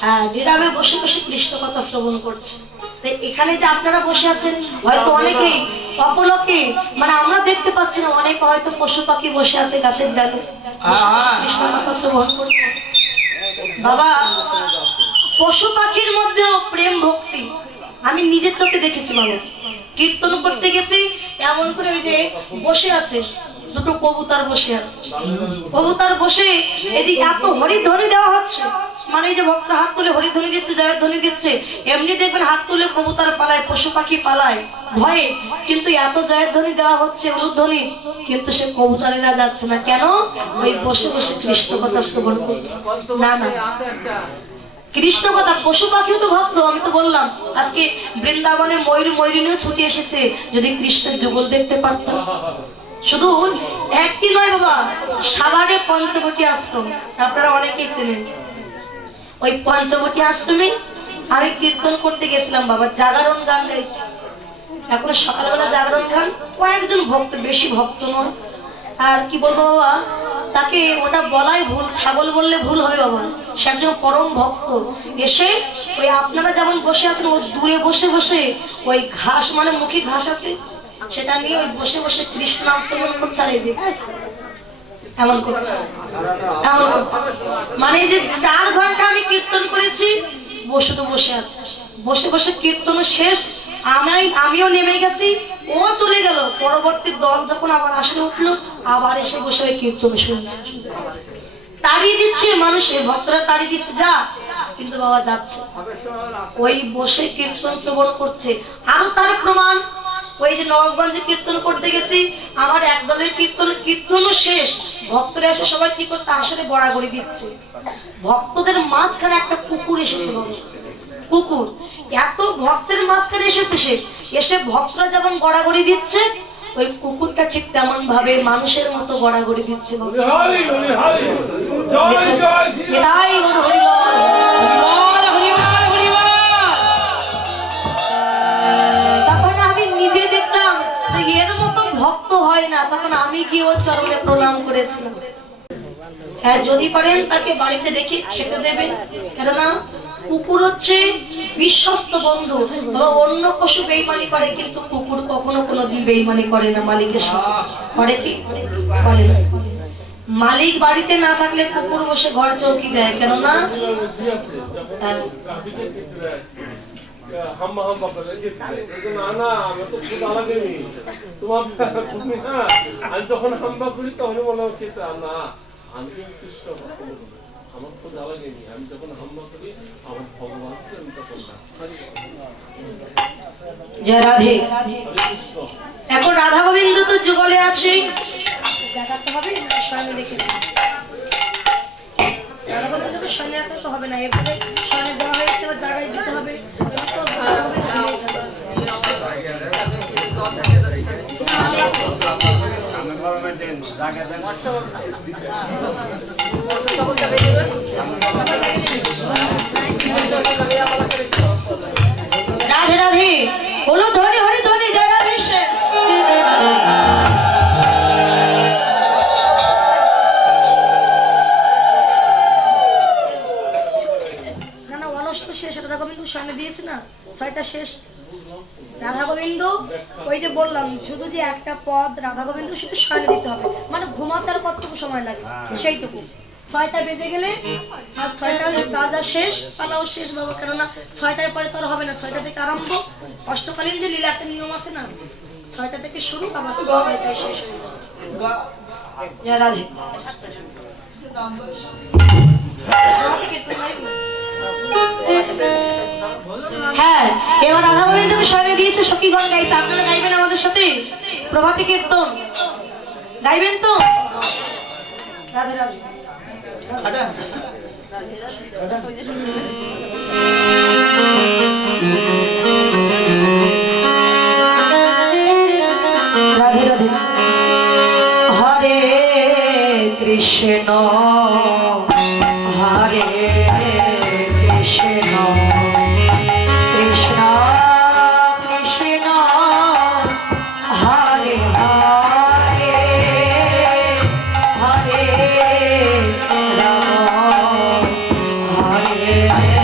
হ্যাঁ, গ্রামে বসে বসে কৃষ্ণ কথা শ্রবণ করছে। তাই এখানে যে আপনারা বসে আছেন, হয়তো অনেকেই অপলকে, মানে আমরা দেখতে পাচ্ছি না, অনেকে হয়তো পশু পাখি বসে আছে গাছের ডালে, বসে বসে কৃষ্ণ কথা শ্রবণ করছে। বাবা, পশু পাখির মধ্যেও প্রেম ভক্তি আমি নিজের চোখে দেখেছি। বাবা, কীর্তন করতে গেছি, এমন করে ওই যে বসে আছে দুটো কবুতর বসে আছে, কবুতর বসে এদিকে এত হরিধ্বনি দেওয়া হচ্ছে, মানে এই যে ভক্তরা হাত তুলে হরিধ্বনি দিচ্ছে, জয়ধ্বনি দিচ্ছে, এমনি দেখবেন হাত তুলে কবুতর পালায়, পশু পাখি পালায় ভয়ে, কিন্তু এত জয়ধ্বনি দেওয়া হচ্ছে, উলুধ্বনি, কিন্তু সে কবুতরেরা যাচ্ছে না। কেন? ওই বসে বসে কৃষ্ণ কথা শ্রবণ করছে। না না, কৃষ্ণ কথা। পশু পাখিও তো ভক্ত। আমি তো বললাম আজকে বৃন্দাবনে ময়ূর ময়ূরিনীও ছুটে এসেছে, যদি কৃষ্ণের যুগল দেখতে পারতাম। শুধু একটি নয় বাবা, সাভারে পঞ্চবটী আশ্রম আপনারা অনেকেই চেনেন। ওই পঞ্চবটী আশ্রমে আমি কীর্তন করতে গেছিলাম বাবা, জাগরণ গান গাইছি। এখন সকালবেলা জাগরণ গান, কয়েকজন ভক্ত, বেশি ভক্ত নয়। আর কি বলবো বাবা, তাকে ওটা বলাই ভুল, ছাগল বললে ভুল হবে বাবা, সে একজন পরম ভক্ত। এসে ওই আপনারা যেমন বসে আছেন, ও দূরে বসে বসে ওই ঘাস, মানে মুখে ঘাস আছে, সেটা নিয়ে ওই বসে বসে কৃষ্ণ নাম শ্রবণ করছে। আর এই যে এমন করছে, এমন করছে, মানে এই যে 4 ঘন্টা আমি কীর্তন করেছি, বসে তো বসে আছে, বসে বসে কীর্তন শেষ, আমিও নেমে গেছি, ও চলে গেল। পরবর্তী দল যখন আবার আসলে উঠলো, আবার এসে বসে ওই কীর্তন শুনছে। তাড়িয়ে দিচ্ছে মানুষের, ভক্তরা তাড়িয়ে দিচ্ছে যা, কিন্তু বাবা যাচ্ছে, ওই বসে কীর্তন শ্রবণ করছে। আরো তার প্রমাণ, ওই যে নবাবগঞ্জে কীর্তন করতে গেছি, আমার এক দলের কীর্তনও শেষ, ভক্তরা এসে সবাই কি করছে, আসলে গড়াগড়ি দিচ্ছে। ভক্তদের মাঝখানে একটা কুকুর এসেছে বাবা, কুকুর এত ভক্তের মাঝখানে এসেছে, সে এসে ভক্তরা যেমন গড়াগড়ি দিচ্ছে, ওই কুকুরটা ঠিক তেমন ভাবে মানুষের মতো গড়াগড়ি দিচ্ছে। তখন আমি নিজে দেখলাম এর মতো ভক্ত হয় না, তখন আমি গিয়ে ওর চরণে প্রণাম করেছিলাম। হ্যাঁ, যদি পারেন তাকে বাড়িতে রেখে খেতে দেবেন, কেননা কুকুর হচ্ছে বিশ্বস্ত বন্ধু। অন্য পশু বেইমানি করে, কিন্তু কুকুর কখনো কোনোদিন বেইমানি করে না মালিকের সাথে। করে কি? করে না। মালিক বাড়িতে না থাকলে কুকুর বসে ঘর চৌকি দেয়, কেননা আমি যখন হাম্বা করি তখন মনে হচ্ছে না, আমি কৃষ্ণ আমার তো জ্বালা গেনি, আমি যখন হাম্বা করি আমার ভগবান তখন না। জয় রাধে। এখন রাধা গোবিন্দ তো যুগলে আছে, দেখাতে হবে স্বয়ং দেখে, রাধা গোবিন্দ তো স্বয়ং রাখতে হবে না, এরপরে স্বয়ং দেওয়া হয়েছে, জায়গায় দিতে হবে। রাধে রাধে, হলো ধরে হরি ধরে, জয় রাধে। না না, অলস তো শেষ, রাধা গোবিন্দ সামনে দিয়েছে না, 6টা শেষ। রাধা গোবিন্দ ওই যে বললাম, শুধু যে একটা পদ রাধা গোবিন্দ শুধু শয়নে দিতে হবে, মানে ঘুমাতে আর কতটুকু সময় লাগে সেইটুকু। 6টা বেজে গেলে আর 6টা বাজা শেষ, পালাও শেষ বাবা, কেননা 6টার পরে তো আর হবে না। 6টা থেকে আরম্ভ, অষ্টকালীন যে লীলা একটা নিয়ম আছে না, 6টা থেকে শুরু, আবার 6টায় শেষ হয়ে যাবে। জয় রাধে। হ্যাঁ, এবার রাধা গোবিন্দকে শয়নে দিয়েছে, সখীগণ গাইতে। আপনারা গাইবেন আমাদের সাথে প্রভাতী কীর্তন, গাইবেন তো? রাধে রাধে। রাধে রাধে। হরে কৃষ্ণ হরে কৃষ্ণ কৃষ্ণ কৃষ্ণ হরে হরে হরে রাম হরে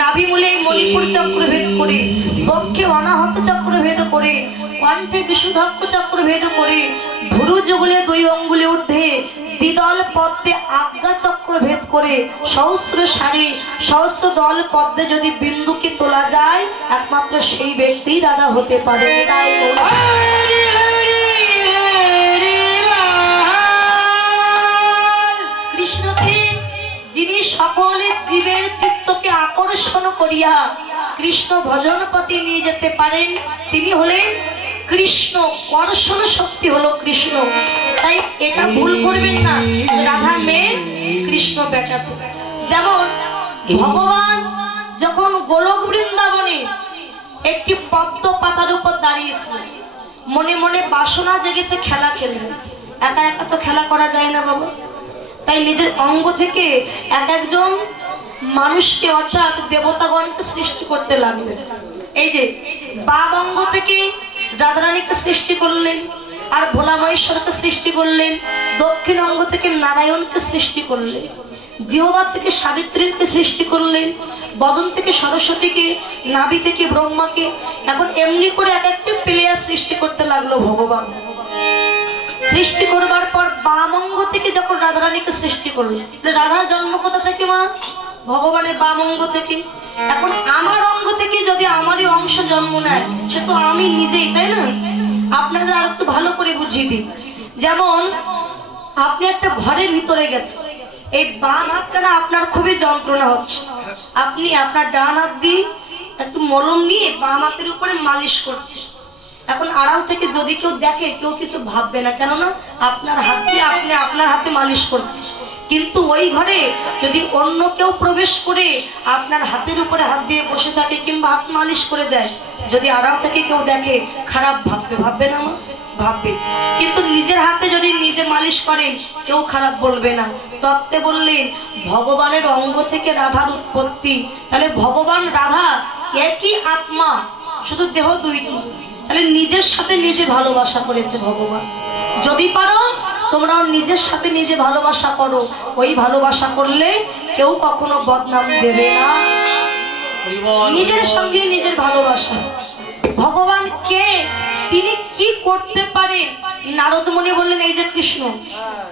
নাভিমূলে মণিপুর চক্র ভেদ করে, বক্ষে অনাহত চক্র ভেদ করে, কণ্ঠে বিশুদ্ধ চক্র ভেদ করে, ভুরু যুগলে দুই অঙ্গুলে ঊর্ধ্বে দ্বিদল পদ্মে আজ্ঞা চক্র ভেদ করে, সহস্র সারি সহস্র দল পদ্মে যদি বিন্দুকে তোলা যায়, একমাত্র সেই ব্যক্তি রাধা হতে পারে। তাই কৃষ্ণকে যিনি সকলের জীবের চিত্তকে আকর্ষণ করিয়া কৃষ্ণ ভজন পথে নিয়ে যেতে পারেন, তিনি হলেন কৃষ্ণ। কর্ষণ শক্তি হলো কৃষ্ণ। তাই এটা ভুল করবেন না, রাধা মেয়ে, কৃষ্ণ বেটাছে। যেমন ভগবান যখন গোলক বৃন্দাবনে একটি পদ্ম পাতার উপর দাঁড়িয়েছিলেন, মনে মনে বাসনা জেগেছে খেলা খেলবে। একা একা তো খেলা করা যায় না বাবা। তাই নিজের অঙ্গ থেকে এক একজন মানুষকে অর্থাৎ দেবতাগণকে সৃষ্টি করতে লাগলেন। এই যে বাম অঙ্গ থেকে রাধারানীকে সৃষ্টি করলেন, আর ভোলা মহেশ্বরকে সৃষ্টি করলেন। দক্ষিণ অঙ্গ থেকে নারায়ণকে সৃষ্টি করলেন। জিহ্বা থেকে সাবিত্রীকে সৃষ্টি করলেন। বদন থেকে সরস্বতীকে, নাভি থেকে ব্রহ্মাকে। এখন এমনি করে এক একটি প্লেয়ার সৃষ্টি করতে লাগলো ভগবান। সৃষ্টি করবার পর বাম অঙ্গ থেকে যখন রাধারানীকে সৃষ্টি করলেন, রাধার জন্ম কোথা থেকে মা? ভগবানের বাম অঙ্গ থেকে। এখন আমার অঙ্গ থেকে যদি আমারই অংশ জন্ম নেয়, সে তো আমি নিজেই, তাই না? আপনাদের আর একটু ভালো করে বুঝিয়ে দিই। যেমন আপনি একটা ঘরের ভিতরে গেছেন, এই বাম হাতখানা আপনার খুবই যন্ত্রণা হচ্ছে, আপনি আপনার ডান হাত দিয়ে একটু মলম নিয়ে বাম হাতের উপরে মালিশ করছেন। এখন আড়াল থেকে যদি কেউ দেখে, কেউ কিছু ভাববে না, কেননা আপনার হাত দিয়ে আপনি আপনার হাতে মালিশ করছেন। কিন্তু ওই ঘরে যদি অন্য কেউ প্রবেশ করে আপনার হাতের উপরে হাত দিয়ে বসে থাকে কিংবা হাত মালিশ করে দেয়, যদি আড়াল থেকে কেউ দেখে, খারাপ ভাববে, ভাববে না মা? ভাববে। কিন্তু নিজের হাতে যদি নিজে মালিশ করেন, কেউ খারাপ বলবে না। তত্ত্বে বললেন ভগবানের অঙ্গ থেকে রাধার উৎপত্তি। তাহলে ভগবান রাধা একই আত্মা, শুধু দেহ দুইটি। তাহলে নিজের সাথে নিজে ভালোবাসা করেছে ভগবান। যদি পারো তোমরাও নিজের সাথে নিজে ভালোবাসা করো। ওই ভালোবাসা করলে কেউ কখনো বদনাম দেবে না। নিজের সঙ্গে নিজের ভালোবাসা। ভগবান কে, তিনি কি করতে পারেন? নারদ মুনি বললেন, এই যে কৃষ্ণ,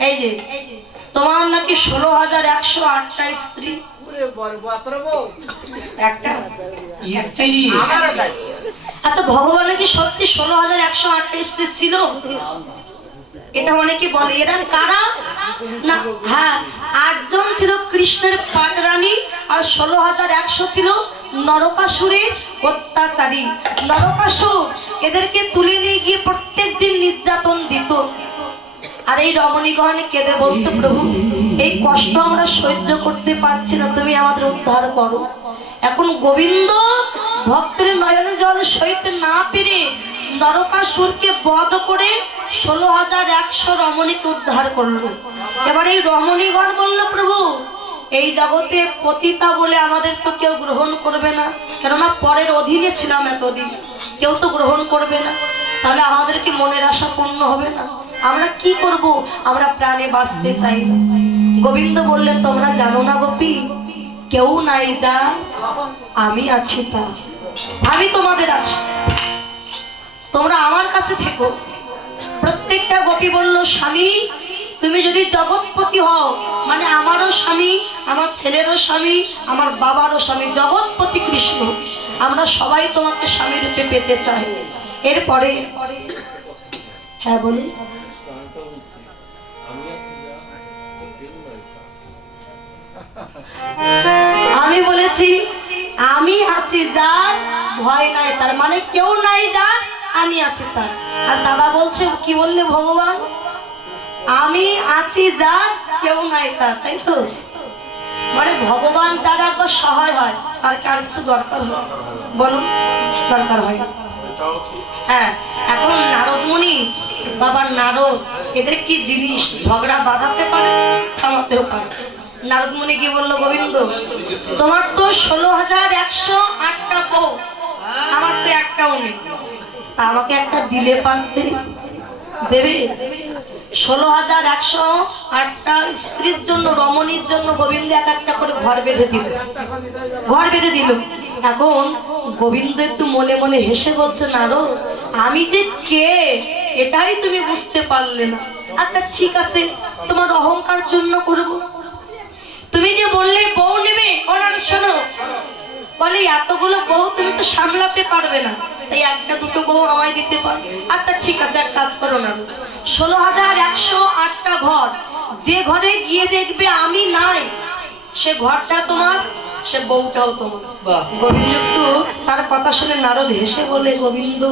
এই যে তোমার নাকি 16,108টা স্ত্রী। একটা স্ত্রী? আচ্ছা, ভগবানের কি সত্যি 16,108টা স্ত্রী ছিল? এটা অনেকে বলে। এরা কারা? না, হ্যাঁ, 8 জন ছিল কৃষ্ণের পাটরানী, আর 16,100 ছিল নরকাসুরের অত্যাচারী। নরকাসুর এদেরকে তুলে নিয়ে গিয়ে প্রত্যেক দিন নির্যাতন দিত। আর এই রমণীগণ কেঁদে বলতো, প্রভু এই কষ্ট আমরা সহ্য করতে পারছি না, তুমি আমাদের উদ্ধার করো। এখন গোবিন্দ ভক্তের নয়নে জল সইতে না পেরে নরকাসুরকে বধ করে 16,100 রমণীকে উদ্ধার করলো। এবার এই রমণীগণ বলল, প্রভু এই জগতে পতিতা বলে আমাদের তো কেউ গ্রহণ করবে না, কেননা পরের অধীনে ছিলাম এতদিন, কেউ তো গ্রহণ করবে না। তাহলে আমাদের কি মনের আশা পূর্ণ হবে না? আমরা কি করব? আমরা প্রাণে বাঁচতে চাই না। গোবিন্দ বললেন, তোমরা জানো না গোপী, কেউ নাই যা আমি আছি তা। আমি তোমাদের আছি, তোমরা আমার কাছে থেকো। প্রত্যেকটা গোপী বলল, স্বামী তুমি যদি জগৎপতি হও, মানে আমারও স্বামী, আমার ছেলেরও স্বামী, আমার বাবারও স্বামী, জগৎপতি কৃষ্ণ, আমরা সবাই তোমাকে স্বামী রূপে পেতে চাই। এরপরে হ্যাঁ বলুন। আমি বলেছি আমি আছি যার, ভয় নাই তার, মানে কেউ নাই যার, আমি আছি তার। আর দাদা বলছে, কি বললে ভগবান? আমি আছি যার, কেউ নাই তার, তাই তো? মানে ভগবান যার একবার সহায় হয়, তার কি আর কিছু দরকার হয়? বলুন, দরকার হয় না। হ্যাঁ, এখন নারদ মুনি, বাবা নারদ, এদের কি জিনিস, ঝগড়া বাঁধাতে পারে, থামাতেও পারে। নারদ মুনি কি বললো, গোবিন্দ তোমার তো 16,108টা বউ, আমার তো একটাও নেই, আমাকে একটা দিলে পারতে। দেবে? 16,108টা স্ত্রীর জন্য, রমণীর জন্য গোবিন্দ এক একটা করে ঘর বেঁধে দিল, ঘর বেঁধে দিল। এখন গোবিন্দ একটু মনে মনে হেসে বলছে, নারদ আমি যে কে এটাই তুমি বুঝতে পারলে না। আচ্ছা ঠিক আছে, তোমার অহংকার চূর্ণ করব। তুমি যে বললে বউ নেবে, ওনার শোনো, বলে এতগুলো বউ তুমি তো সামলাতে পারবে না, তাই একটা দুটো বউ আমায় দিতে পারো। আচ্ছা ঠিক আছে, এক কাজ করো না, 16,108টা ঘর, যে ঘরে গিয়ে দেখবে আমি নাই, সে ঘরটা তোমার, সে বউটাও তোমার। বাহ। গোবিন্দ একটু তার কথা শুনে নারদ হেসে বলে, গোবিন্দ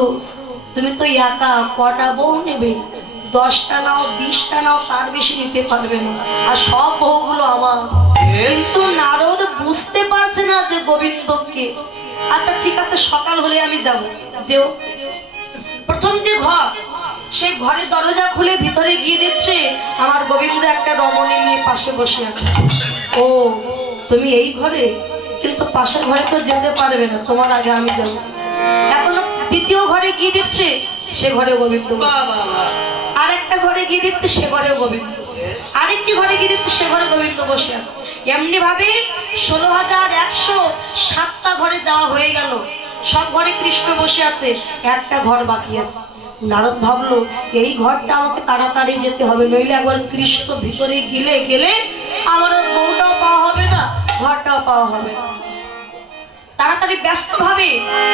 তুমি তো একা, কটা বউ নেবে? 10টা নাও, 20টা নাও, তার বেশি নিতে পারবে না, আর সব বউগুলো আমার। কিন্তু নারদ বুঝতে পারছে না যে গোবিন্দকে। আচ্ছা ঠিক আছে, সকাল হলে আমি যাব। যেও প্রথম যে ঘর, সে ঘরের দরজা খুলে ভিতরে গিয়ে দেখছে আমার গোবিন্দ একটা রমণী নিয়ে পাশে বসে আছে। ও তুমি এই ঘরে? কিন্তু পাশের ঘরে তো যেতে পারবে না, তোমার আগে আমি যাব। এখন দ্বিতীয় ঘরে গিয়ে দেখছে সে ঘরে গোবিন্দ বসে। আর একটা ঘরে গিয়ে দেখছে সে ঘরে গোবিন্দ, আরেকটি ঘরে গিয়ে দেখছে সে ঘরে গোবিন্দ বসে আছে। এমনি ভাবে 16,107টা ঘরে যাওয়া হয়ে গেল, সব ঘরে কৃষ্ণ বসে আছে, একটা ঘর বাকি আছে। নারদ ভাবলো এই ঘরটা আমাকে তাড়াতাড়ি যেতে হবে, নইলে একবার কৃষ্ণ ভিতরে গেলে আমার আর বউটাও পাওয়া হবে না, ঘরটাও পাওয়া হবে না। তাড়াতাড়ি ব্যস্ত ভাবে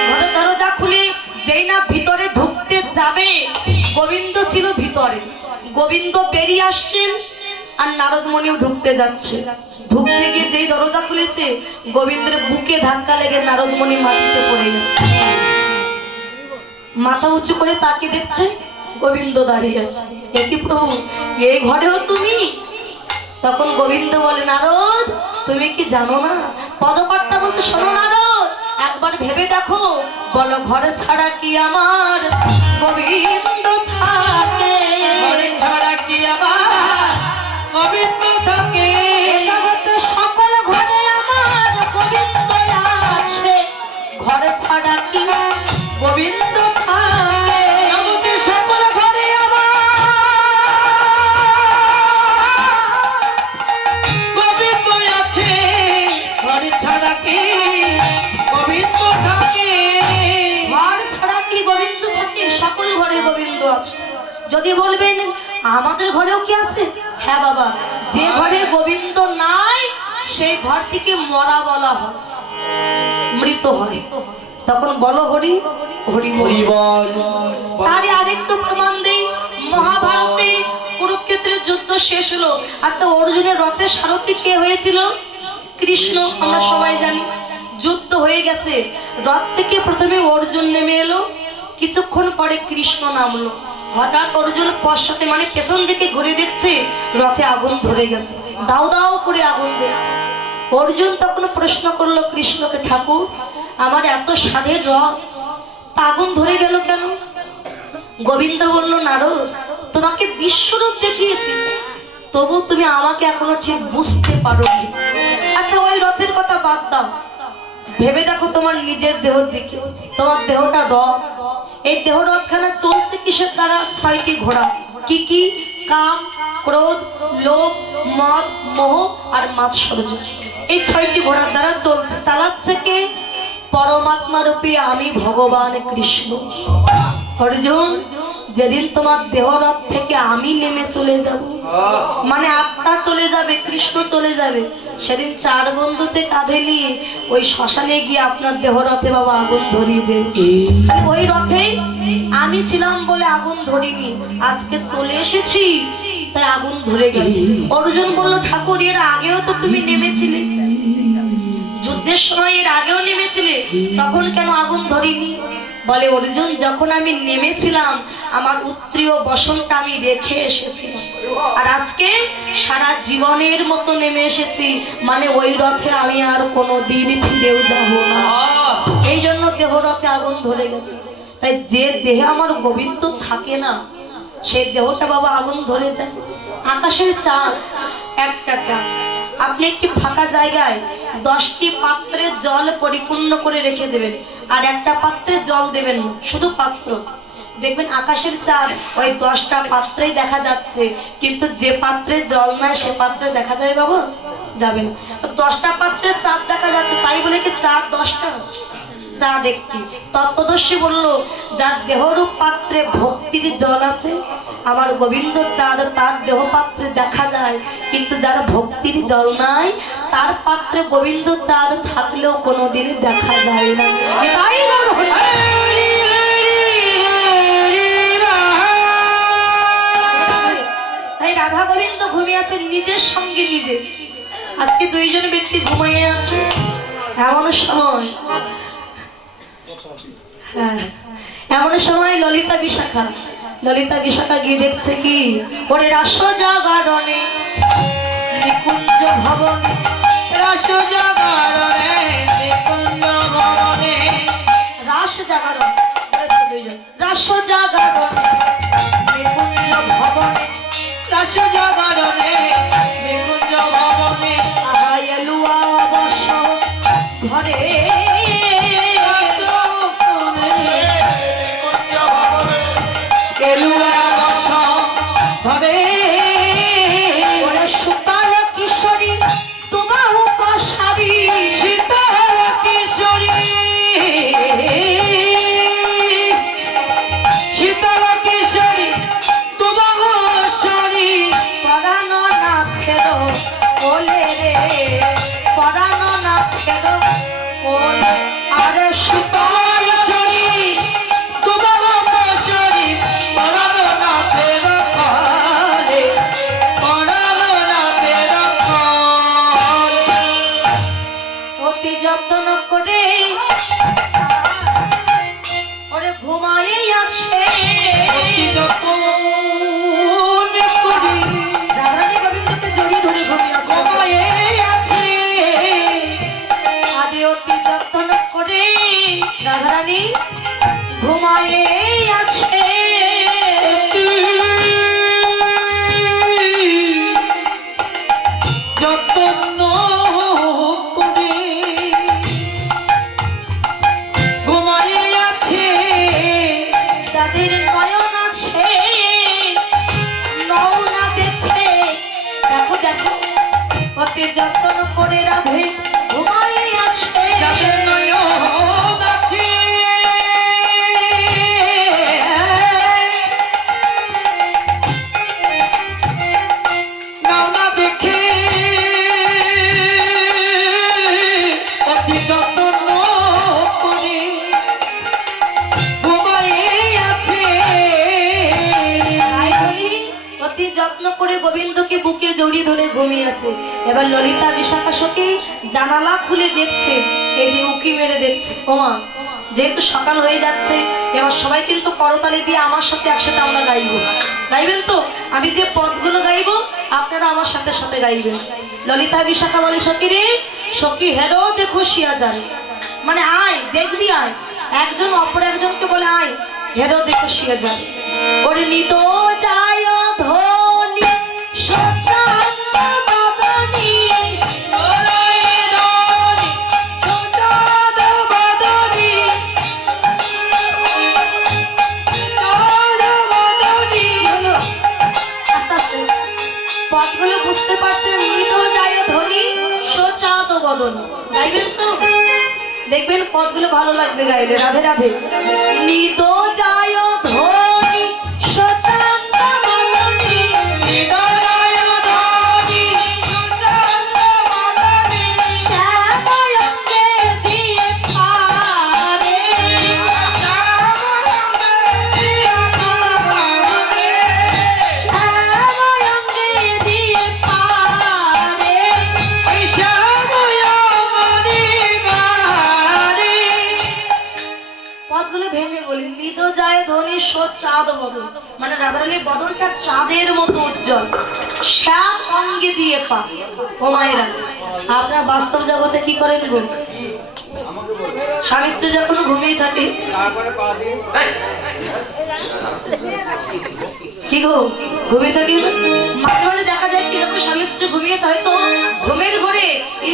ঘরের দরজা খুলে যেই না ভিতরে ঢুকতে যাবে, গোবিন্দ ছিল ভিতরে, গোবিন্দ বেরিয়ে আসছেন আর নারদমণিও ঢুকতে যাচ্ছে। ঢুকতে গিয়ে যেই দরজা খুলেছে, গোবিন্দের বুকে ধাক্কা লেগে নারদমণি মাটিতে পড়ে গেছে। মাথা উঁচু করে তাকে দেখছে, গোবিন্দ দাঁড়িয়ে আছে। এ কি প্রভু, এই ঘরেও তুমি? তখন গোবিন্দ বলে, নারদ তুমি কি জানো না? পদকর্তা বলতে, শোনো নারদ, একবার ভেবে দেখো, বলো ঘরে ছাড়া কি আমার গোবিন্দ থাকে? ঘরে ছাড়া কি আমার গোবিন্দ থাকে? জগতে সকল ঘরে আমার গোবিন্দ আছে, ঘরে ছাড়া কি গোবিন্দ থাকে? জগতে সকল ঘরে আমার গোবিন্দ আছে, ঘরে ছাড়া কি গোবিন্দ থাকে? ঘর ছাড়া কি গোবিন্দ থাকে? সকল ঘরে গোবিন্দ আছে। যদি বলবেন আমাদের ঘরেও কি আছে? হ্যাঁ বাবা, যে ঘরে গোবিন্দ নাই সেই ঘরটিকে মরা বলা হয়, মৃত হয়। তখন বলো হরি হরি বল। হরি বল। তারই আরেকটু প্রমাণ দেই, মহাভারতে কুরুক্ষেত্রের যুদ্ধ শেষ হলো। আচ্ছা অর্জুনের রথের সারথি কে হয়েছিল? কৃষ্ণ, আমরা সবাই জানি। যুদ্ধ হয়ে গেছে, রথ থেকে প্রথমে অর্জুন নেমে এলো, কিছুক্ষণ পরে কৃষ্ণ নামলো। হঠাৎ অর্জুন পশ্চাতে মানে পেছন দিকে ঘুরে দেখছে রথে আগুন ধরে গেছে, দাও দাও করে আগুন জ্বলছে। অর্জুন তখন প্রশ্ন করলো কৃষ্ণকে, ঠাকুর আমার এত স্বাদের রথ, আগুন ধরে গেল কেন? গোবিন্দ বলল, নারদ তোমাকে বিশ্বরূপ দেখিয়েছি, তবু তুমি আমাকে এখনো ঠিক বুঝতে পারোনি। আচ্ছা ওই রথের কথা বাদ দাও, ভেবে দেখো তোমার নিজের দেহের দিকে, তোমার দেহটা রথ, এই দেহ রথখানা চলছে কিসের দ্বারা? 6টি ঘোড়া। কি কি? কাম, ক্রোধ, লোভ, মদ, মোহ আর মাৎসর্য। এই 6টি ঘোড়ার দ্বারা চলছে। চালাচ্ছে কে? পরমাত্মা রূপী আমি ভগবান কৃষ্ণ। অর্জুন যেদিন তোমার দেহরথ থেকে আমি নেমে চলে যাব, মানে আত্মা চলে যাবে, কৃষ্ণ চলে যাবে, সেদিন 4 বন্ধুতে কাঁধে নিয়ে ওই শ্মশানে গিয়ে আপনার দেহরথে বাবা আগুন ধরিয়ে দেবে। ওই রথে আমি ছিলাম বলে আগুন ধরিনি, আজকে চলে এসেছি তাই আগুন ধরে গেল। অর্জুন বলল, ঠাকুর এর আগেও তো তুমি নেমেছিলে, যুদ্ধের সময় এর আগেও নেমেছিলে, তখন কেন আগুন ধরিনি? বলে, অর্জুন যখন আমি নেমেছিলাম আমার উত্তরীয় বসনটা আমি রেখে এসেছি, আর আজকে সারা জীবনের মতো নেমে এসেছি, মানে ওই রথে আমি আর কোনো দিন ফিরেও যাব না। এই জন্য দেহ রথে আগুন ধরে গেছে। তাই যে দেহে আমার গোবিন্দ থাকে না সেই দেহটা বাবা আগুন ধরে যায়। আকাশের চাঁদ, একটা চাঁদ, আপনি একটি ফাঁকা জায়গায় 10টি পাত্রে জল পরিপূর্ণ করে রেখে দেবেন, আর একটা পাত্রে জল দেবেন না, শুধু পাত্র। দেখবেন আকাশের চাঁদ ওই 10টা পাত্রেই দেখা যাচ্ছে, কিন্তু যে পাত্রে জল নাই সে পাত্রে দেখা যায় বাবা? যাবে না। 10টা পাত্রে চাঁদ দেখা যাচ্ছে, তাই বলে কি চাঁদ 10টা? চাঁদ একটি। তত্ত্বদর্শী বলল, যার দেহরূপ পাত্রে ভক্তির জল আছে, আমার গোবিন্দ চাঁদ তার দেহ পাত্রে দেখা যায়, কিন্তু যার ভক্তির জল নাই তার পাত্রে গোবিন্দ চাঁদ থাকলেও কোনোদিন দেখা যায় না। তাই তাই রাধা গোবিন্দ ঘুমিয়ে আছেন নিজের সঙ্গে নিজে, আজকে দুইজন ব্যক্তি ঘুমিয়ে আছে এমন সময়, হ্যাঁ এমন সময় ললিতা বিশাখা গিয়ে দেখছে কি ওরে রাস জাগরণে নিকুঞ্জ ভবনে, রাস জাগরণে নিকুঞ্জ ভবনে, রাস জাগরণ রাস জাগরণে নিকুঞ্জ ভবনে, রাস জাগরণে নিকুঞ্জ ভবনে, আহা এলুয়া অবশ্য ঘরে এলুয়া বর্ষ ঘরে, ওরে সুকাল কিশোরী তোমাহু কষারি, শীতল কিশোরী, শীতল কিশোরী তোমাশরী, পরানো না ফেরো ওলে রে, পরানো না ফেরো ওলে, আরে সুকাল কিশোরী তোমাশরী, পরানো না ফেরো কালে, পরানো না ফেরো কালে। অতি যত্ন করে ওরে ঘুমাই আছে, অতি যত্ন করি রাধারানী গোবিন্দকে জড়িয়ে ধরে ঘুমিয়ে আছে, ঘুমায়ে আছে, আজ অতি যত্ন করে রাধারানী ঘুমায়ে আছে, যত্ন করে ঘুমায়ে আছে, যাদের নয়ন আছে নও না দেখে, দেখো দেখো অতি যত্ন করে রাধে ঘুমায়ে আছে, যাদের নয়ন আছে, নাও না দেখে অতি যত্ন করে ঘুমায়ে আছে। তাই বলি অতি যত্ন করে গোবিন্দকে বুকে জড়িয়ে ধরে ঘুমিয়ে আছে। এবার ললিতা বিশাখা সখী জানালা খুলে দেখছে, এই যে উকি মেরে দেখছে, ওমা যেহেতু সকাল হয়ে যাচ্ছে এবার সবাই কিন্তু করতালি দিয়ে আমার সাথে একসাথে আমরা গাইবো, গাইবেন তো? আমি যে পদগুলো গাইবো আপনারা আমার সাথে সাথে গাইবেন। ললিতা বিশাখা বলে সখী রে সখী হেরো দেখো শিয়া যায়, মানে আয় দেখবি আয়, একজন অপর একজনকে বলে আয় হেরো দেখো শিয়া যায়, ওরে নিত যায় ধনি সচান্ত বদনি, আস্তে আস্তে পদগুলো বুঝতে পারছেন, নিত যায় ধনি সচান্ত বদন, গাইবেন তো? দেখবেন পদগুলো ভালো লাগবে গাইলে। রাধে রাধে। নিত যায় ধনি সচান্ত বদনি, শ্যাময়ঙ্গে দিয়ে পারে, শ্যাময়ঙ্গে দিয়ে পারে, পদগুলো ভেঙে বলি নিত যায় ধনী চাঁদ বদন, মানে রাধারানীর বদনটা চাঁদের মতো উজ্জ্বল, শ্যাম অঙ্গে দিয়ে পা। ও মায়েরা আপনার বাস্তব জগতে কি করেন গো? স্বামী স্ত্রী যখন ঘুমিয়ে থাকে কি গো ঘুমিয়ে থাকে, মাঝে মাঝে দেখা যায় কি যখন স্বামী স্ত্রী ঘুমিয়েছে হয়তো ঘুমের ঘরে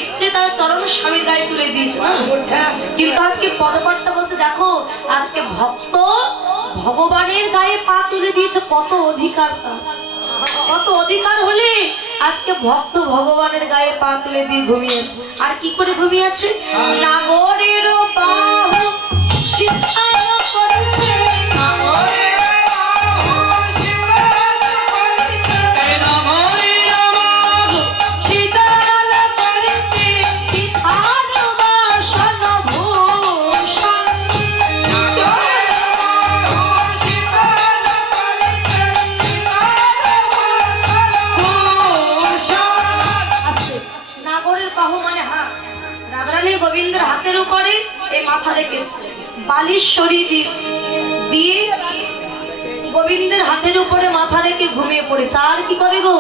স্ত্রী তার চরণ স্বামীর গায়ে তুলে দিয়েছে, কিন্তু আজকে পদকর্তা বলছে দেখো আজকে ভক্ত ভগবানের গায়ে পা তুলে দিয়েছে, কত অধিকার তার, কত অধিকার হলে আজকে ভক্ত ভগবানের গায়ে পা তুলে দিয়ে ঘুমিয়েছে। আর কি করে ঘুমিয়েছে? নাগরের বাহু শিখায় করেছে, রাধারানী গোবিন্দের হাতের উপরে এই মাথা রেখেছে, বালিশ সরিয়ে দিয়ে গোবিন্দের হাতের উপরে মাথা রেখে ঘুমিয়ে পড়েছে। আর কি করে গো,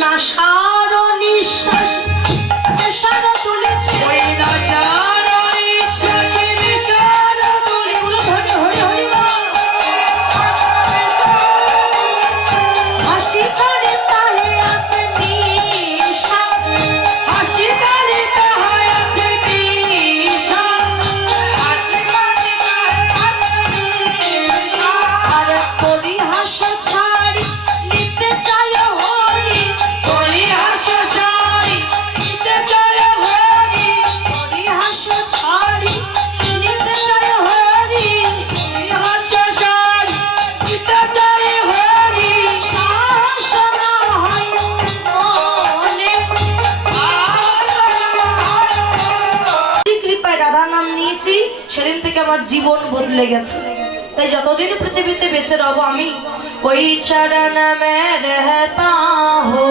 না সার নিঃশ্বাস নেশার তুলেছে, ওই নাশার নিঃশ্বাসে নেশার তুলি। এগুলো ধরে হরি হরি বল। হাসি করে তাহে আছে নিশা, হাসি তালে তাহার আছে নিশা, হাসি তালে তাহার আছে নিশা। আর করি হাস ছাড়ি নিতে চায় হরি, করি হাস সারি নিতে চায় হরি, করি হাস ছাড়ি নিতে চায় হরি, করি হাস সারি নিতে চায় হরি। সাহস না হয় মনে। কৃপায় রাধার নাম নিয়েছি, সেদিন থেকে আমার জীবন বদলে গেছে। তাই যতদিন পৃথিবীতে বেঁচে রব আমি ওই চরণ মে রহতা হো,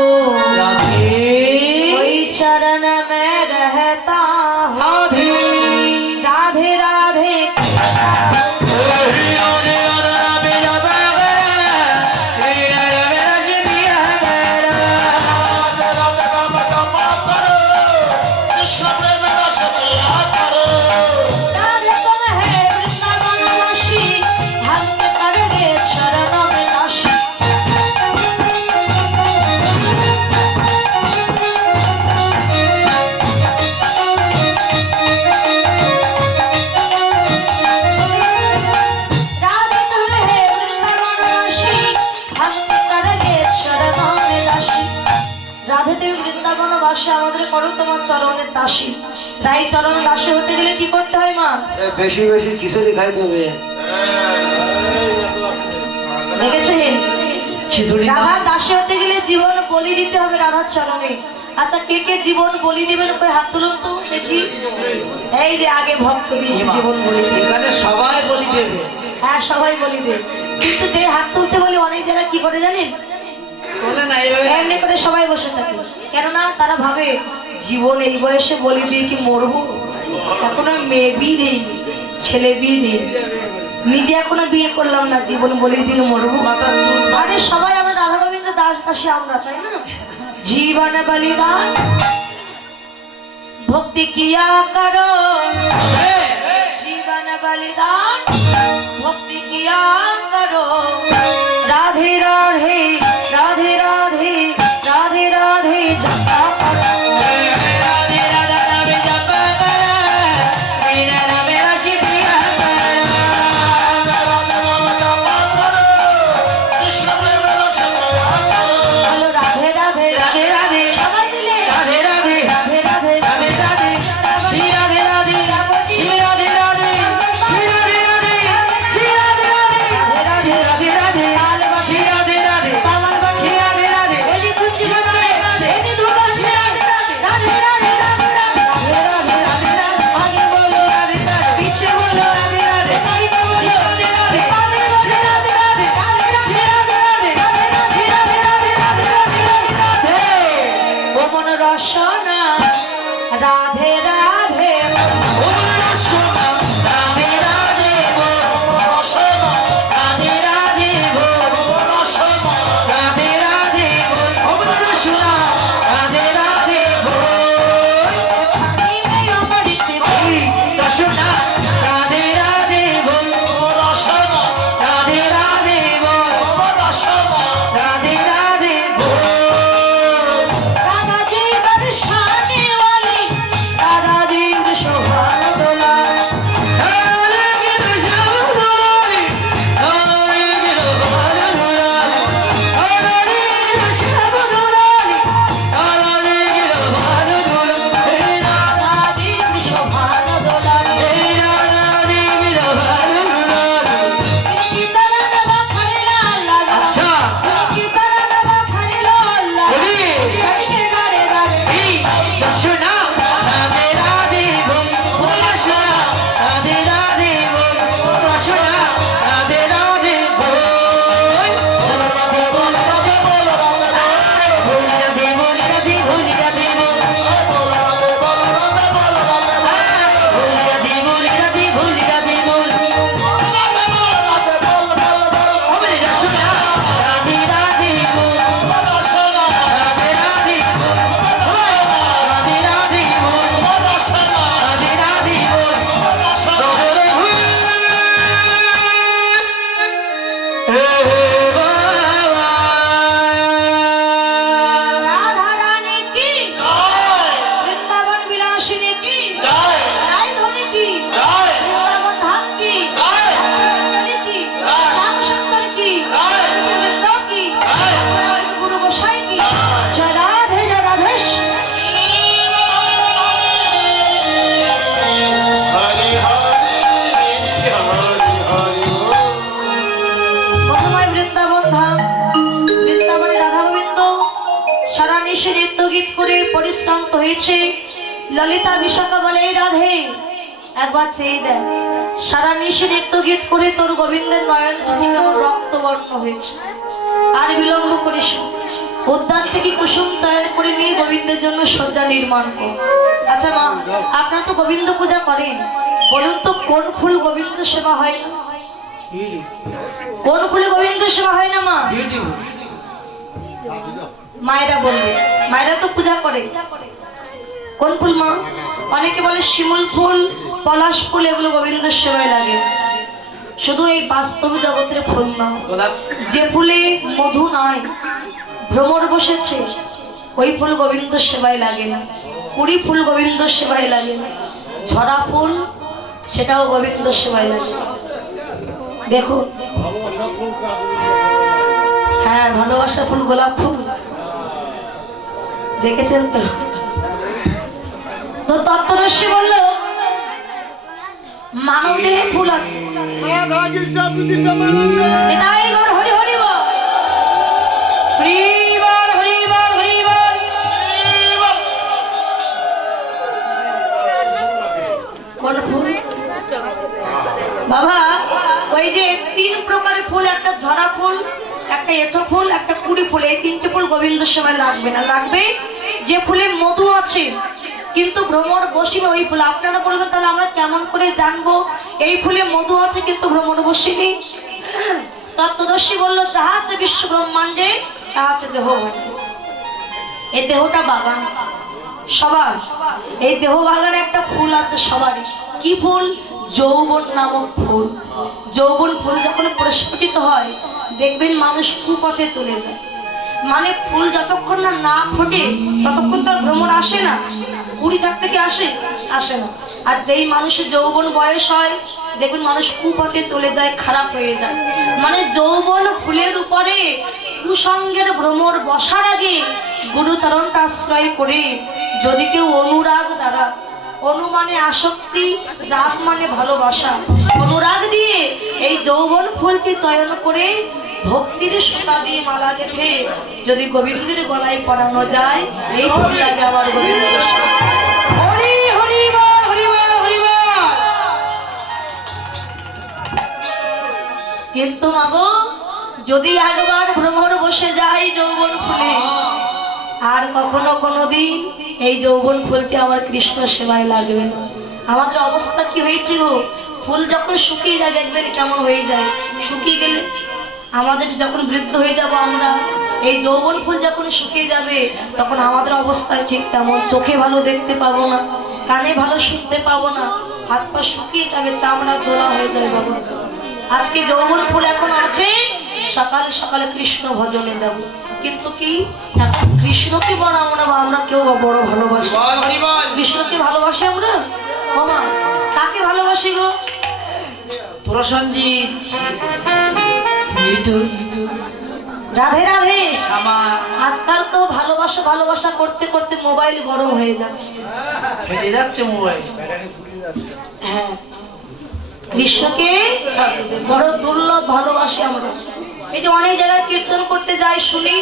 ওই চরণ মে রহতা হো। রাধে राधे राधे राधे तुम है वृंदावनवासी, हम करेंगे चरणों में दासी। राधे तुम है वृंदावनवासी, हम करेंगे चरणों में दासी। রাধে তুমি বৃন্দাবনবাসী, আমাদের করো তোমার চরণের দাসী। তাই চরণের দাসী হতে গেলে কি করতে হয় মা? বেশি বেশি খিচুড়ি খাইতে হবে। দেখেছেন, খিচুড়ি রাধার দাসী হতে গেলে জীবন বলি দিতে হবে রাধার চরণে। আচ্ছা কে কে জীবন বলি দিবেন, কই হাত তুলুন তো দেখি। এই যে আগে ভক্ত দিয়েছে জীবন বলি দিবে। এখানে সবাই বলি দেবে। হ্যাঁ সবাই বলি দেবে, কিন্তু যে হাত তুলতে বলি অনেক জায়গায় কি করে জানেন, বলে না এইভাবে এমনি করে সবাই বসে থাকে। কেননা তারা ভাবে জীবন এই বয়সে বলি দিয়ে কি মরবো, এখনো মেয়ে বিয়ে নেই, ছেলে বিয়ে নেই, নিজে এখনো বিয়ে করলাম না, জীবন বলি দিয়ে মরবো। মাথার চুল আরে সবাই আমরা রাধা গোবিন্দ দাস দাসী আমরা, তাই না? জীবন বলিদান ভক্তি কিয়া করো, জীবন বলিদান ভক্তি কিয়া করো। রাধে রাধে রাধে রাধে রাধে রাধে জপা করো। রাধে রাধা নামে জপ কর, বিনা নামে রাশি প্রিয়া কর। বলো রাধে রাধে রাধে রাধে সবাই মিলে রাধে রাধে রাধে রাধে রাধে রাধে শ্রী রাধে রাধে শ্রী রাধে রাধে শ্রী রাধে রাধে শ্রী রাধে রাধে শ্রী রাধে রাধে শ্রী রাধে রাধে গীত করে পরিশ্রান্ত হয়েছে। ললিতা বিশাখা বলে, "এই রাধে, একবার চেয়ে দেখ, সারা নিশি নৃত্য গীত করে তোর গোবিন্দের নয়ন দুটি কেমন রক্তবর্ণ হয়েছে। আর বিলম্ব করিস না, উদ্যান থেকে কুসুম চয়ন করে নিয়ে গোবিন্দের জন্য সজ্জা নির্মাণ কর।" আচ্ছা মা, আপনারা তো গোবিন্দ পূজা করেন, বলুন তো কোন ফুল গোবিন্দ সেবা হয় না? কোন ফুলে গোবিন্দ সেবা হয় না মা? মায়েরা বলবে, মায়েরা তো পূজা করে। কোন ফুল মা? অনেকে বলে শিমুল ফুল, পলাশ ফুল, এগুলো গোবিন্দের সেবায় লাগে। শুধু এই বাস্তব জগতের ফুল না, যে ফুলে মধু নয়, ভ্রমর বসেছে, ওই ফুল গোবিন্দ সেবায় লাগে না। কুড়ি ফুল গোবিন্দ সেবায় লাগে না। ঝরা ফুল, সেটাও গোবিন্দ সেবায় লাগে। দেখো, হ্যাঁ, ভালোবাসা ফুল, গোলাপ ফুল দেখেছেন তো? তো তত্ত্বদর্শী বলল, মানব দেহে ফুল আছে। এটাই গৌর, হরি হরি বল, হরি বল, হরি বল, হরি বল। কোন ফুল বাবা? ওই যে তিন প্রকারের ফুল, একটা ঝরা ফুল, একটা এঁঠো ফুল, একটা কুড়ি ফুল। এই তিনটে ফুল গোবিন্দ সেবায় লাগবে না। লাগবে যে ফুলে মধু আছে কিন্তু ভ্রমর বসিনি, ওই ফুল। আপনারা বলবেন, তাহলে আমরা কেমন করে জানবো এই ফুলে মধু আছে কিন্তু ভ্রমর বসিনি? তত্ত্বদর্শী বলল, যাহা আছে বিশ্ব ব্রহ্মাণ্ডে তাহা আছে দেহ। এই দেহটা বাগান সবার, এই দেহ বাগানে একটা ফুল আছে সবারই। কি ফুল? যৌবন নামক ফুল। যৌবন ফুল যখন প্রস্ফুটিত হয়, দেখবেন মানুষ কুপথে চলে যায়। মানে ফুল যতক্ষণ না না ফোটে ততক্ষণ তো আর ভ্রমণ আসে না। 20 থেকে আসে না। আর যেই মানুষের যৌবন বয়স হয়, দেখবেন মানুষ কুপথে চলে যায়, খারাপ হয়ে যায়। মানে যৌবন ফুলের উপরে কুসঙ্গের ভ্রমর বসার আগে গুরুচরণটা আশ্রয় করে যদি কেউ অনুরাগ দ্বারা, অনু মানে আসক্তি, রাগ মানে ভালোবাসা, অনুরাগ দিয়ে এই যৌবন ফুলকে চয়ন করে ভক্তির সুতা দিয়ে মালা গেঁথে যদি গোবিন্দের গলায় পরানো যায়, এই ফুল লাগে আবার গোবিন্দ। হরি হরি বল, হরি বল, হরি বল। কিন্তু মাগো, যদি একবার ভ্রমর বসে যায় যৌবন ফুলে, আর কখনো কোনোদিন এই যৌবন ফুলকে আমার কৃষ্ণ সেবায় লাগবে না। আমাদের অবস্থা কি হয়েছে গো? ফুল যখন শুকিয়ে যায়, দেখবেন কেমন হয়ে যায়। শুকিয়ে গেলে আমাদের যখন বৃদ্ধ হয়ে যাব আমরা, এই যৌবন ফুল যখন শুকিয়ে যাবে, তখন আমাদের অবস্থা ঠিক তেমন। চোখে ভালো দেখতে পাবো না, কানে ভালো শুনতে পাবো না, হাত পা শুকিয়ে যাবে, চামড়া দোলা হয়ে যাবে বাবা। আজকে যৌবন ফুল এখন আছে, সকালে সকালে কৃষ্ণ ভজনে যাব। কিন্তু কি এখন কৃষ্ণকে বড় আমরা কেউ বড় ভালোবাসি? কৃষ্ণকে ভালোবাসি আমরা বাবা? কাকে ভালোবাসি গো? প্রসঞ্জিৎ, মৃদু, রাধে রাধে। আজকাল তো ভালোবাসা করতে করতে মোবাইল গরম হয়ে যাচ্ছে, ফেটে যাচ্ছে মোবাইল। হ্যাঁ, কৃষ্ণকে বড় দুর্লভ ভালোবাসি আমরা। এই যে অনেক জায়গায় কীর্তন করতে যাই, শুনি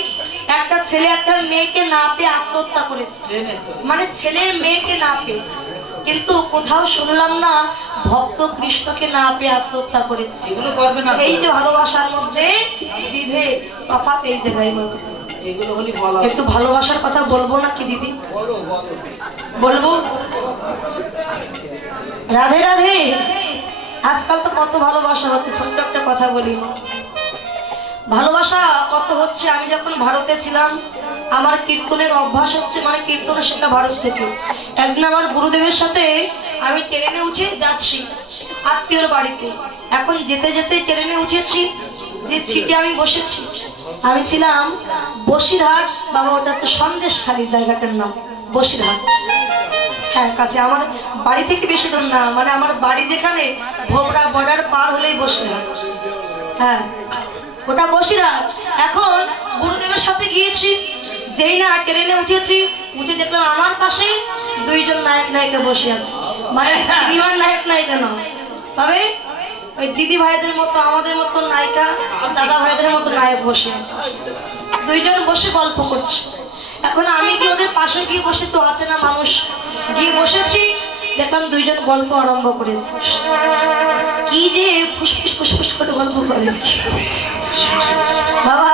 একটা ছেলে একটা মেয়েকে না পেয়ে আত্মহত্যা করেছে। মানে ছেলের মেয়েকে না পেয়ে, কিন্তু কোথাও শুনলাম না ভক্ত কৃষ্ণকে না পেয়ে আত্মহত্যা করেছে। এগুলো করবে না। এই যে ভালোবাসার মধ্যে বিভেদ, তফাৎ এই জায়গায় এগুলো হলি বলা। একটু ভালোবাসার কথা বলবো নাকি দিদি? বলবো। রাধে রাধে। আজকাল তো কত ভালোবাসা হচ্ছে। ছোট্ট একটা কথা বলি, ভালোবাসা কত হচ্ছে। আমি যখন ভারতে ছিলাম, আমার কীর্তনের অভ্যাস হচ্ছে, মানে কীর্তন শেখা ভারত থেকে। একদিন আমার গুরুদেবের সাথে আমি ট্রেনে উঠে যাচ্ছি আত্মীয়র বাড়িতে। এখন যেতে যেতে ট্রেনে উঠেছি, যে সিটে আমি বসেছি, আমি ছিলাম বসিরহাট বাবা, ওটা হচ্ছে সন্দেশখালী জায়গাটার নাম, বসিরহাট। হ্যাঁ, কাছে আমার বাড়ি থেকে বেশি দূর না, মানে আমার বাড়ি যেখানে ভোমরা বর্ডার পার হলেই বসিরহাট। হ্যাঁ, ওটা বসিরহাট। এখন গুরুদেবের সাথে গিয়েছি, যেই না ট্রেনে উঠেছি, উঠে দেখলাম আমার পাশে দুইজন নায়ক নায়িকা বসে আছে। মানে সিনেমার নায়ক নায়িকা নয়, তবে ওই দিদি ভাইদের মতো, আমাদের মতো নায়িকা, দাদা ভাইদের মতো নায়ক বসে আছে। দুইজন বসে গল্প করছে। এখন আমি কি ওদের পাশে গিয়ে বসেছি, আছে না মানুষ, গিয়ে বসেছি, দেখলাম দুইজন গল্প আরম্ভ করেছে। কি যে ফুসফুস ফুসফুস করে গল্প করে বাবা।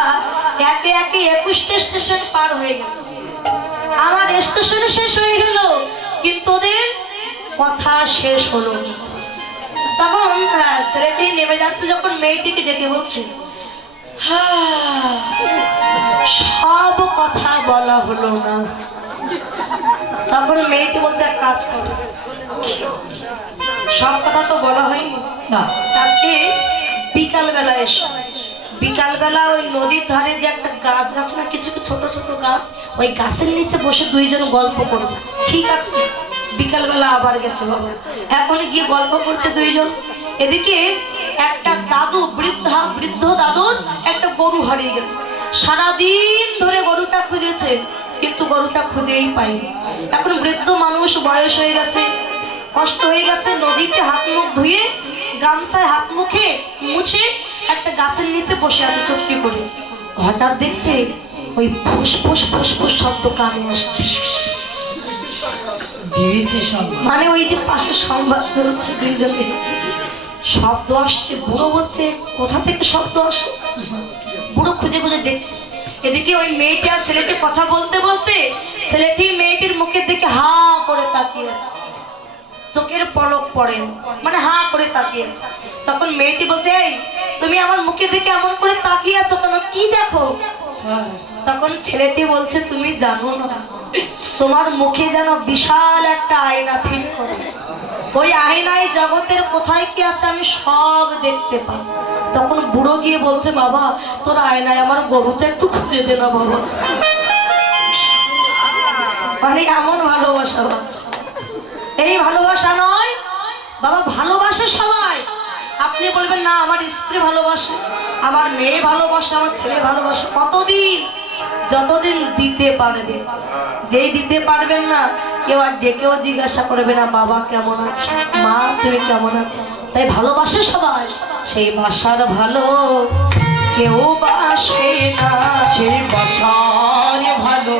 একে একে 21টা স্টেশন পার হয়ে গেল, আমার স্টেশনে শেষ হয়ে গেল, কিন্তু ওদের কথা শেষ হলো না। তখন ছেলেটি নেমে যাচ্ছে, যখন মেয়েটিকে ডেকে বলছে, সব কথা বলা হলো না। তখন মেয়েটি বলছে, এক কাজ করো, সব কথা তো বলা হয়নি না আজকে বিকাল বেলা এসো। বিকাল বেলা ওই নদীর ধারে যে একটা গাছ আছে না, কিছু কিছু ছোট ছোট গাছ, ওই গাছের নিচে বসে দুইজন গল্প করবে। ঠিক আছে, বিকাল বেলা আবার গেছে বাবা, এখন গিয়ে গল্প করছে দুইজন। এদিকে একটা দাদু, বৃদ্ধ দাদুর একটা গরু হারিয়ে গেছে। সারাদিন ধরে গরুটা খুঁজেছে, কিন্তু গরুটা খুঁজেই পায়নি। এখন বৃদ্ধ মানুষ, বয়স হয়ে গেছে, কষ্ট হয়ে গেছে, নদীতে হাত মুখ ধুয়ে গামছায় হাত মুখে মুছে একটা গাছের নিচে বসে আছে চুপটি করে। হঠাৎ দেখছে ওই ফুসফুস ফুসফুস শব্দ কানে আসছে। মানে ওই যে পাশে সংবাদ হচ্ছে, দুইজনে শব্দ আসছে। বুড়ো বলছে, কোথা থেকে শব্দ আসে? বুড়ো খুঁজে খুঁজে দেখছে। এদিকে ওই মেয়েটি আর ছেলেটি কথা বলতে বলতে ছেলেটি মেয়েটির মুখের দিকে হা করে তাকিয়ে আছে, চোখের পলক পড়ে, মানে হা করে তাকিয়ে আছে। তখন মেয়েটি বলছে, এই তুমি আমার মুখের দিকে এমন করে তাকিয়ে আছো কেন, কি দেখো? তখন ছেলেটি বলছে, তুমি জানো না, তোমার মুখে যেন বিশাল একটা আয়না ফিট করে, ওই আয়নায় জগতের কোথায় কি আছে আমি সব দেখতে পাই। তখন বুড়ো গিয়ে বলছে, বাবা তোর আয়নায় আমার গরুটা একটু খুঁজে দে না বাবা। মানে এমন ভালোবাসা আছে। এই ভালোবাসা নয় বাবা, ভালোবাসে সবাই। আপনি বলবেন না আমার স্ত্রী ভালোবাসে, আমার মেয়ে ভালোবাসে, আমার ছেলে ভালোবাসে, কতদিন? যতদিন দিতে পারবে। যেই দিতে পারবেন না, কেউ আর ডেকেও জিজ্ঞাসা করবে না বাবা কেমন আছে, মা তুমি কেমন আছো। তাই ভালোবাসে সবাই, সেই বাসার ভালো কেউ বাসে না, সেই বাসার ভালো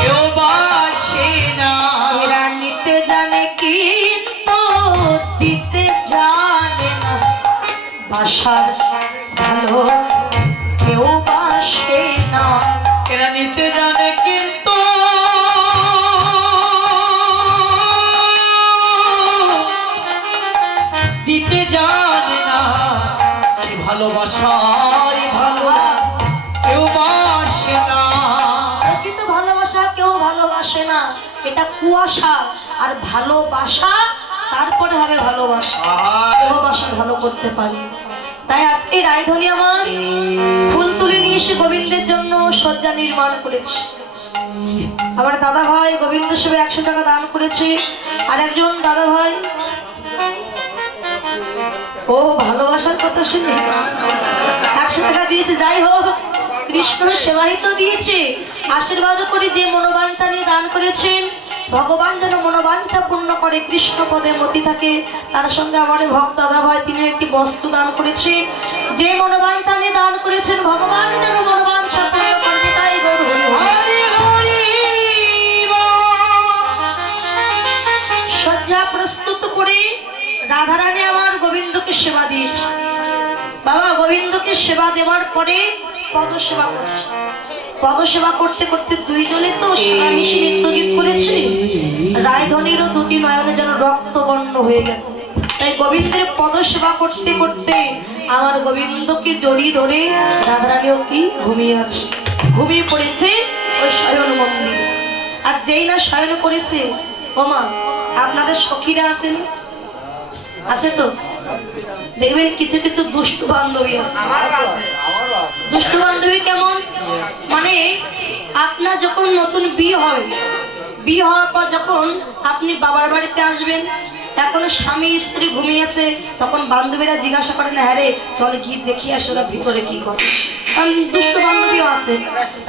কেউ বাসে না। এরা নিতে জানে কিন্তু দিতে জানে না, বাসার ভালো কেউ বাসে না। এরা নিতে জানে কিন্তু দিতে জানে না। কি ভালোবাসাই ভালো কেউ বাসে না। প্রকৃত ভালোবাসা কেউ ভালোবাসে না, এটা কুয়াশা। আর ভালোবাসা তারপরে হবে ভালোবাসা, ভালোবাসা ভালো করতে পারি। তাই আজকে রায়ধনী আমার ফুল তুলে নিয়ে এসে গোবিন্দের জন্য শয্যা নির্মাণ করেছে। আমার দাদা ভাই গোবিন্দ সেবা 100 টাকা দান করেছে। আর একজন দাদা ভাই, ও ভালোবাসার কথা শুনে 100 টাকা দিয়েছে। যাই হোক, কৃষ্ণ সেবাই তো দিয়েছে, আশীর্বাদ করি যে মনোবাঞ্ছা নিয়ে দান করেছেন, ভগবান যেন মনোবাঞ্ছা পূর্ণ করে, কৃষ্ণ পদে মতি থাকে। তার সঙ্গে আমার ভক্ত দাদা ভাই, তিনি একটি বস্ত্র দান করেছে। যে মনোবাঞ্ছা নিয়ে দান করেছেন, ভগবান যেন মনোবাঞ্ছা পূর্ণ করবে। তাই গৌর হরি হরি। শয্যা প্রস্তুত করে রাধারানী আমার গোবিন্দকে সেবা দিয়েছে। বাবা গোবিন্দকে সেবা দেওয়ার পরে পদ সেবা করছে। পদ সেবা করতে করতে দুইজনে তো সারানিশি নৃত্য গীত করেছে। রায়ধনীরও দুটি নয়নে যেন রক্তবর্ণ হয়ে গেছে। তাই গোবিন্দের পদ সেবা করতে করতে আমার গোবিন্দকে জড়িয়ে ধরে রাধারানীও কি ঘুমিয়ে আছে, ঘুমিয়ে পড়েছে ওই শয়ন মন্দিরে। আর যেই না শয়ন করেছে, ওমা আপনাদের সখীরা আছেন, আছে তো? দেখবেন কিছু কিছু দুষ্টু বান্ধবী আছে। দুষ্টু বান্ধবী কেমন? মানে আপনার যখন নতুন বিয়ে হয়, বিয়ে হওয়ার পর যখন আপনি বাবার বাড়িতে আসবেন, এখন স্বামী স্ত্রী ঘুমিয়েছে, তখন বান্ধবীরা জিজ্ঞাসা করে না, হ্যাঁ রে চল গিয়ে দেখি আসে ওরা ভিতরে কি করে। কারণ দুষ্টু বান্ধবীও আছে।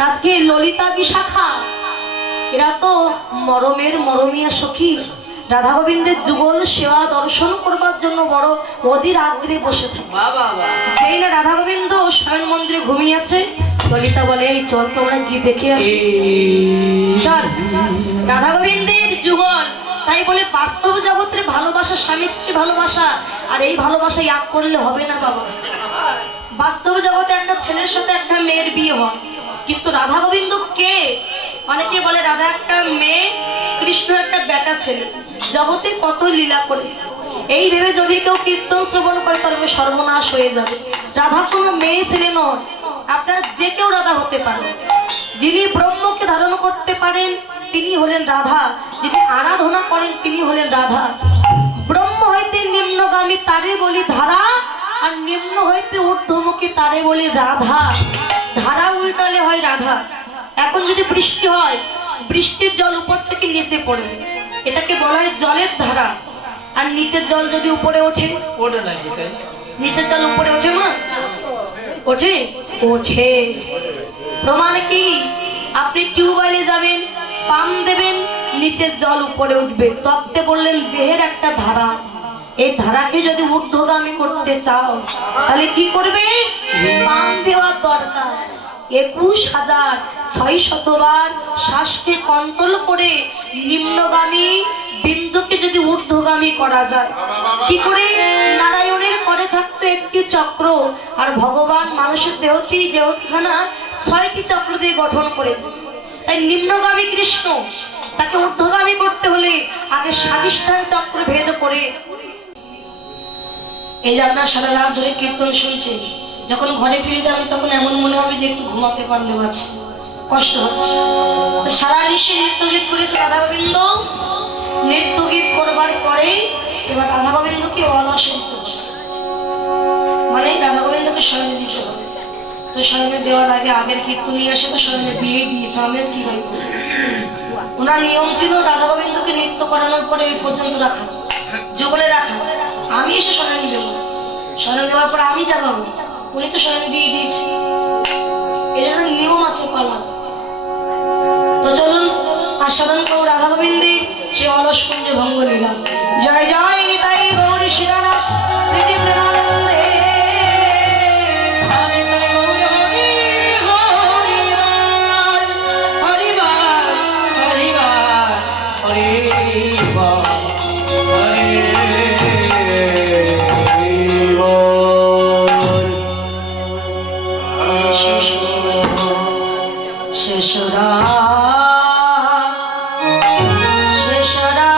আজকে ললিতা বিশাখা এরা তো মরমের মরমিয়া সখী, রাধা গোবিন্দের যুগল সেবা দর্শন করবার জন্য বড় অধীর আগ্রহে বসে থাকে। যেই না রাধা গোবিন্দ শয়ন মন্দিরে ঘুমিয়েছে, ললিতা বলে এই চল তোমরা গিয়ে দেখে আসি। চল, রাধা গোবিন্দের যুগল। তাই বলে বাস্তব জগতের ভালোবাসা, স্বামী স্ত্রী ভালোবাসা, আর এই ভালোবাসা ইয়াদ করলে হবে না বাবা। বাস্তব জগতে একটা ছেলের সাথে একটা মেয়ের বিয়ে হয়, কিন্তু রাধা গোবিন্দ কে? অনেকে বলে রাধা একটা মেয়ে, কৃষ্ণ একটা বেটা ছেলে, জগতে কত লীলা করেছে। এই ভেবে যদি কেউ কীর্তন শ্রবণ করে তবে সর্বনাশ হয়ে যাবে। রাধা কোনো মেয়ে ছেলে নয়, আপনারা যে কেউ রাধা হতে পারেন। যিনি ব্রহ্মকে ধারণ করতে পারেন তিনি হলেন রাধা, যিনি আরাধনা করেন তিনি হলেন রাধা। ব্রহ্ম হইতে নিম্নগামী তারে বলি ধারা, আর নিম্ন হইতে ঊর্ধ্বমুখী তারে বলি রাধা। ধারা উল্টালে হয় রাধা। এখন যদি বৃষ্টি হয়, বৃষ্টির জল উপর থেকে নিচে পড়ে, এটাকে বলা হয় জলের ধারা। আর নিচের জল যদি উপরে ওঠে, ওটা নাকি তাই? নিচের জল উপরে ওঠে মা? ওঠে? ওঠে। প্রমাণ কি? আপনি টিউবওয়েলে যাবেন, পাম্প দেবেন, নিচের জল উপরে উঠবে। তত্ত্বে বললেন দেহের একটা ধারা, এই ধারাকে যদি ঊর্ধ্বগামী করতে চাও তাহলে কি করবে? পাম্প দেওয়ার দরকার। 21,600 বার শ্বাসকে কন্ট্রোল করে নিম্নগামী বিন্দুকে যদি ঊর্ধ্বগামী করা যায়, কি করে? নারায়ণের করে থাকতো একটি চক্র, আর ভগবান মানুষের দেহখানা 6টি চক্র দিয়ে গঠন করেছে। তাই নিম্নগামী কৃষ্ণ, তাকে ঊর্ধ্বগামী করতে হলে আগে স্বাধিষ্ঠান চক্র ভেদ করে। এই যে আপনার সারা রাত ধরে কীর্তন শুনছেন, যখন ঘরে ফিরে যাবেন তখন এমন মনে হবে যে একটু ঘুমাতে পারলে আছে, কষ্ট হচ্ছে। তো সারা নিশে নৃত্যগীত করেছে রাধা গোবিন্দ। নৃত্যগীত করবার পরে এবার রাধা গোবিন্দকে অলস হতে হবে, মানে রাধা গোবিন্দকে শয়নে দিতে হবে। তো শয়নে দেওয়ার আগে আগের কীর্তনী এসে তো শয়নে দিয়েই দিয়েছে, আমি আর কি হয়। ওনার নিয়ম ছিল রাধা গোবিন্দকে নৃত্য করানোর পরে এই পর্যন্ত রাখা, যুগলে রাখা। আমি এসে শয়নে দেবো, শয়নে দেওয়ার পরে আমি জাগাবো, উনি তো শয়নে দিয়ে দিয়েছি। এই জন্য নিয়ম আছে পালা। তো চলুন আস্বাদন করো রাধা গোবিন্দের সে অলস কুঞ্জ ভঙ্গ লীলা। জয় জয় নিতাই গৌরী শিরানাথ প্রীতি প্রেমানন্দে। শেষরা শেষরা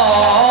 ও